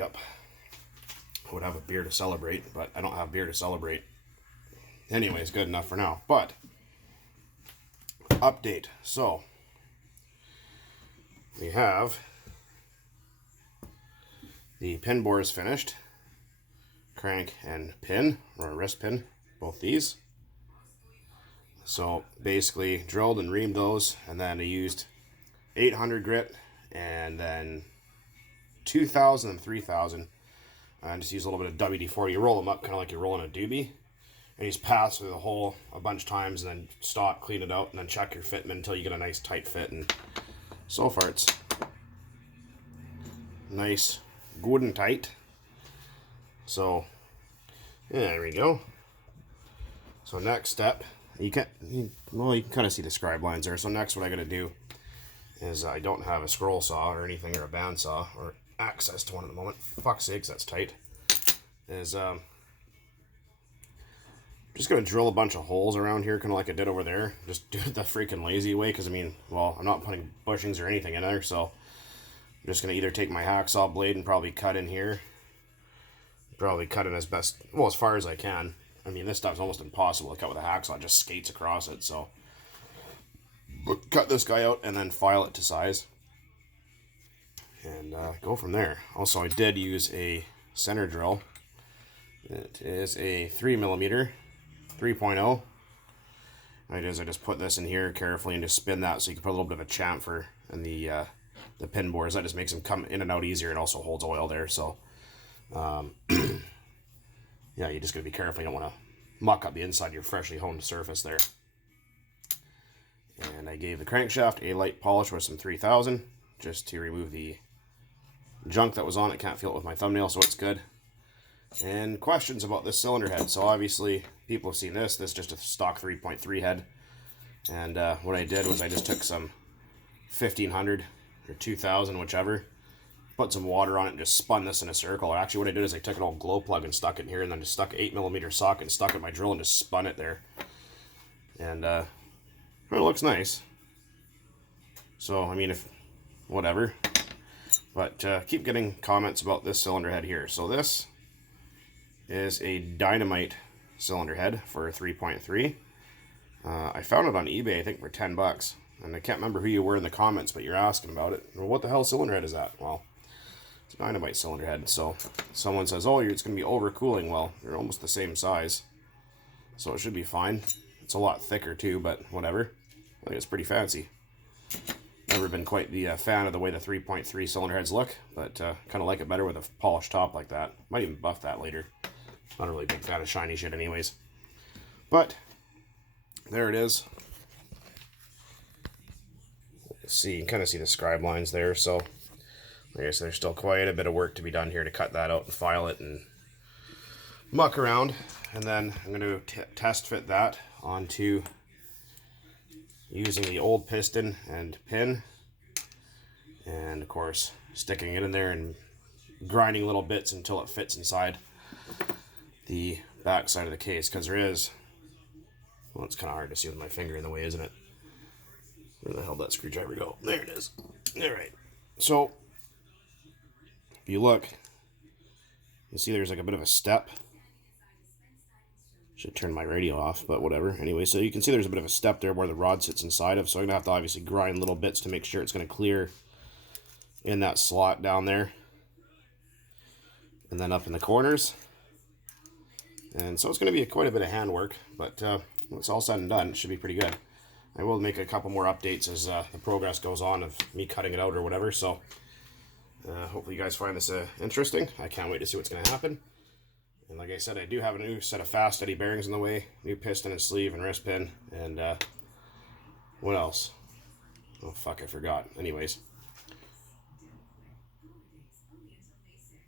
Yep. I would have a beer to celebrate, but I don't have beer to celebrate. Anyways, good enough for now. But, update. So, we have the pin bore is finished. Crank and pin, or wrist pin, both these. So, basically, drilled and reamed those, and then I used 800 grit, and then 2000 and 3000. And just use a little bit of WD-40. You roll them up kind of like you're rolling a doobie. And you just pass through the hole a bunch of times and then stop, clean it out, and then check your fitment until you get a nice tight fit. And so far it's nice, good and tight. So, yeah, there we go. So next step, you can kind of see the scribe lines there. So next what I gotta do is I don't have a scroll saw or anything, or a bandsaw, or access to one at the moment. Fuck's sakes, that's tight. Is just gonna drill a bunch of holes around here, kind of like I did over there. Just do it the freaking lazy way, because I mean, well, I'm not putting bushings or anything in there, so I'm just gonna either take my hacksaw blade and probably cut in here. Probably cut it as far as I can. I mean, this stuff's almost impossible to cut with a hacksaw. It just skates across it, so cut this guy out and then file it to size. And go from there. Also, I did use a center drill. It is a 3mm, 3.0. What I just put this in here carefully and just spin that so you can put a little bit of a chamfer in the pin bores. That just makes them come in and out easier. It also holds oil there, so yeah, you just gotta be careful. You don't want to muck up the inside of your freshly honed surface there. And I gave the crankshaft a light polish with some 3000 just to remove the junk that was on it. Can't feel it with my thumbnail, so it's good. And questions about this cylinder head. So obviously people have seen this. This is just a stock 3.3 head. And what I did was I just took some 1500 or 2000, whichever, put some water on it and just spun this in a circle. Actually what I did is I took an old glow plug and stuck it in here, and then just stuck an 8mm socket and stuck it in my drill and just spun it there. And it looks nice. So I mean, if whatever. But keep getting comments about this cylinder head here. So this is a Dynamite cylinder head for a 3.3. I found it on eBay, I think, for 10 bucks. And I can't remember who you were in the comments, but you're asking about it. Well, what the hell cylinder head is that? Well, it's a Dynamite cylinder head. So someone says, oh, it's going to be overcooling. Well, they're almost the same size, so it should be fine. It's a lot thicker too, but whatever. I think it's pretty fancy. Never been quite the fan of the way the 3.3 cylinder heads look, but kind of like it better with a polished top like that. Might even buff that later. Not a really big fan of shiny shit anyways. But there it is. See, you can kind of see the scribe lines there. So I guess there's still quite a bit of work to be done here to cut that out and file it and muck around. And then I'm going to test fit that onto using the old piston and pin, and of course sticking it in there and grinding little bits until it fits inside the back side of the case, because there is, well, it's kind of hard to see with my finger in the way, isn't it? Where the hell did that screwdriver go? There it is. Alright, so if you look, you see there's like a bit of a step. Should turn my radio off, but whatever. Anyway, so you can see there's a bit of a step there where the rod sits inside of, so I'm going to have to obviously grind little bits to make sure it's going to clear in that slot down there. And then up in the corners. And so it's going to be quite a bit of handwork, but when it's all said and done, it should be pretty good. I will make a couple more updates as the progress goes on of me cutting it out or whatever, so hopefully you guys find this interesting. I can't wait to see what's going to happen. And like I said, I do have a new set of fast steady bearings in the way, new piston and sleeve and wrist pin, and what else? Oh fuck, I forgot. Anyways.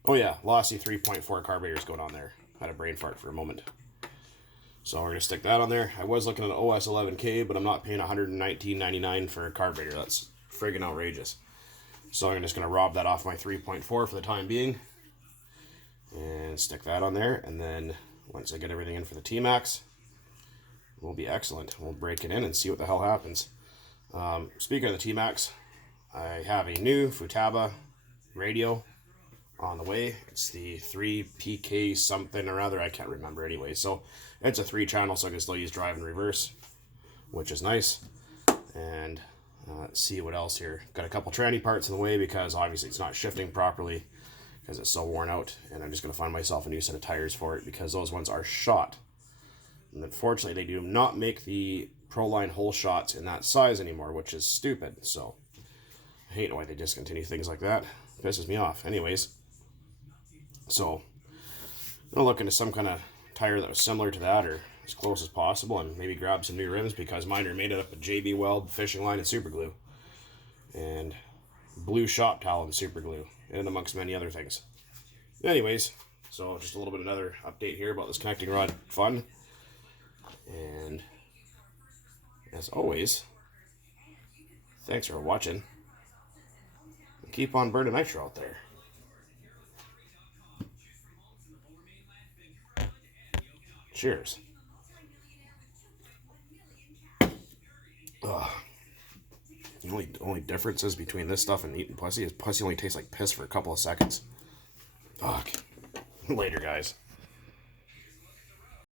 Oh yeah, Lossy 3.4 carburetors going on there. Had a brain fart for a moment. So we're going to stick that on there. I was looking at an OS 11K, but I'm not paying $119.99 for a carburetor. That's friggin' outrageous. So I'm just going to rob that off my 3.4 for the time being. And stick that on there, and then once I get everything in for the T-Max, we'll be excellent. We'll break it in and see what the hell happens. Speaking of the T-Max, I have a new Futaba radio on the way. It's the 3PK something or other. I can't remember anyway. So it's a 3-channel, so I can still use drive and reverse, which is nice. And let's see what else here. Got a couple tranny parts in the way because obviously it's not shifting properly because it's so worn out. And I'm just going to find myself a new set of tires for it because those ones are shot. And unfortunately, they do not make the Proline hole shots in that size anymore, which is stupid. So I hate why they discontinue things like that. It pisses me off. Anyways, so I'm going to look into some kind of tire that was similar to that or as close as possible and maybe grab some new rims because mine are made up of JB Weld, fishing line, and super glue. And blue shop towel and super glue, and amongst many other things. Anyways, so just a little bit another update here about this connecting rod fun. And as always, thanks for watching. Keep on burning nitro out there. Cheers. Ugh. The only differences between this stuff and eating pussy is pussy only tastes like piss for a couple of seconds. Fuck. Later, guys.